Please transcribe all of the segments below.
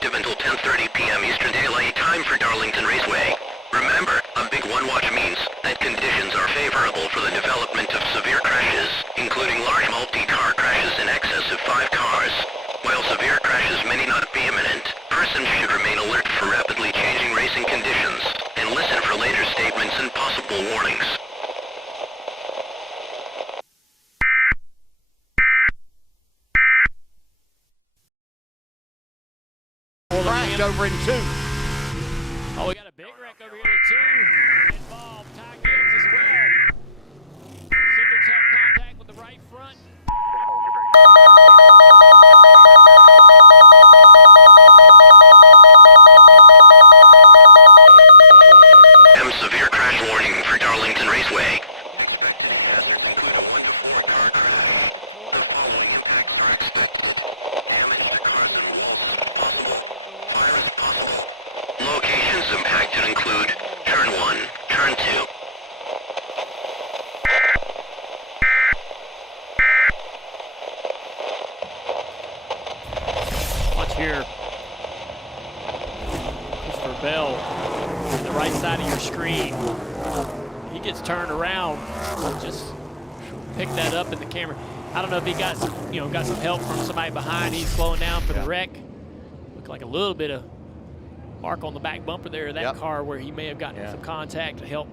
active until 10:30 p.m. Eastern Daylight Time for Darlington Raceway. Remember, a big one-watch means that conditions are favorable for the development of severe crashes, including large multi-car crashes in excess of 5 cars. While severe crashes may not be imminent, persons should remain alert for rapidly changing racing conditions, and listen for later statements and possible warnings. Crash over in 2. Oh, we got a big wreck over here with 2 involved. Ty Gibbs as well. Cindric's had contact with the right front. Severe crash warning for Darlington Raceway. Locations impacted include turn 1, turn 2. Watch here. Christopher Bell on the right side of your screen. He gets turned around. Just pick that up in the camera. I don't know if he got some, got some help from somebody behind. He's slowing down for the wreck. Looked like a little bit of mark on the back bumper there of that car where he may have gotten some contact to help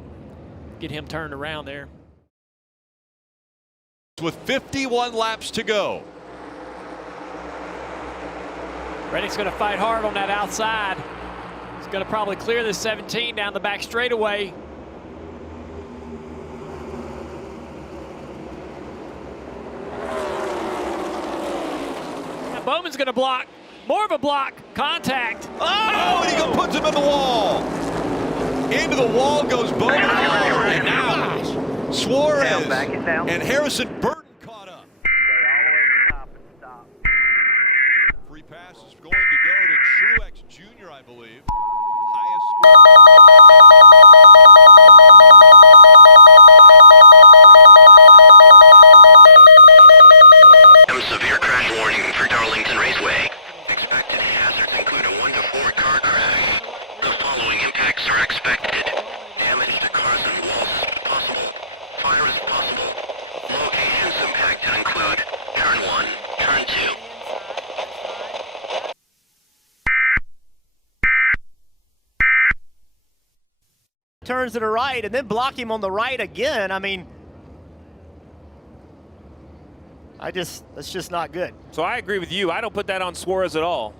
get him turned around there. With 51 laps to go. Reddick's going to fight hard on that outside. He's going to probably clear the 17 down the back straightaway. Now Bowman's going to block. More of a block. Contact. Oh, and he puts him in the wall. Into the wall goes Bowman. And now Suarez and Harrison Burton caught up. Free pass is going to go to Truex Jr., I believe. Highest score. Severe crash warning for Darlington Raceway. Expected hazards include a 1 to 4 car crash. The following impacts are expected. Damage to cars and walls is possible. Fire is possible. Locations impacted include turn 1, turn 2. Turns to the right and then block him on the right again. I mean, that's just not good. So I agree with you. I don't put that on Suarez at all.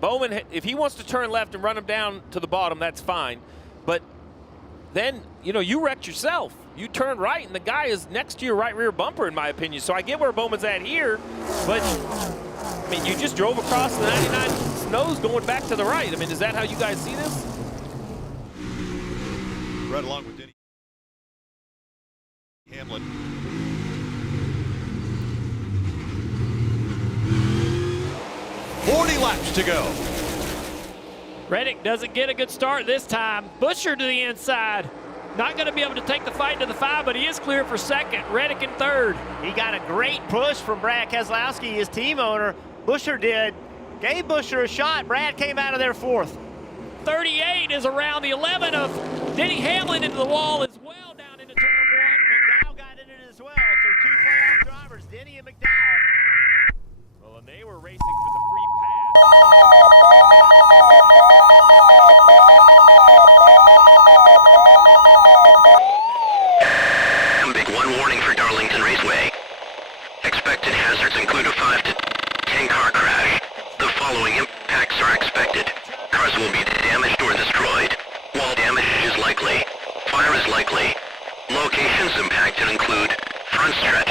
Bowman, if he wants to turn left and run him down to the bottom, that's fine. But then, you wrecked yourself. You turn right, and the guy is next to your right rear bumper, in my opinion. So I get where Bowman's at here, but, I mean, you just drove across the 99 snows going back to the right. I mean, is that how you guys see this? Right along with Denny Hamlin. Laps to go. Reddick doesn't get a good start this time. Busher to the inside. Not going to be able to take the fight to the 5, but he is clear for second. Reddick in third. He got a great push from Brad Keselowski, his team owner. Busher did. Gave Busher a shot. Brad came out of there fourth. 38 is around the 11 of Denny Hamlin into the wall as well down into turn 1. McDowell got in it as well. So 2 playoff drivers, Denny and McDowell. Well, and they were racing for the free pass. Big one warning for Darlington Raceway. Expected hazards include a 5 to 10 car crash. The following impacts are expected. Cars will be damaged or destroyed. Wall damage is likely. Fire is likely. Locations impacted include front stretch